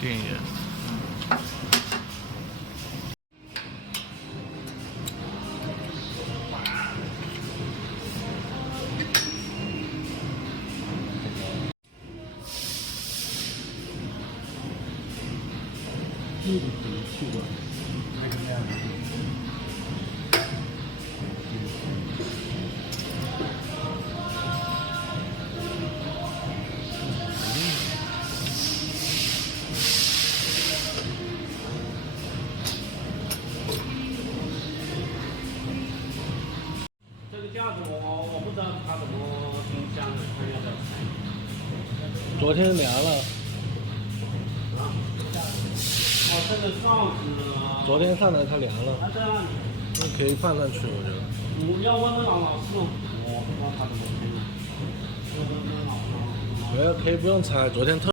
电源。这个可以去过，还是那样的。这个架子我不知道它怎么冰箱的，看要不要拆。昨天量了，啊？哦，这个哨子。昨天上来他量了，它这样，可以放上去，我觉得。你要问那老师，我不知道他怎么拆的。要问那老师。没有，可以不用拆，昨天特。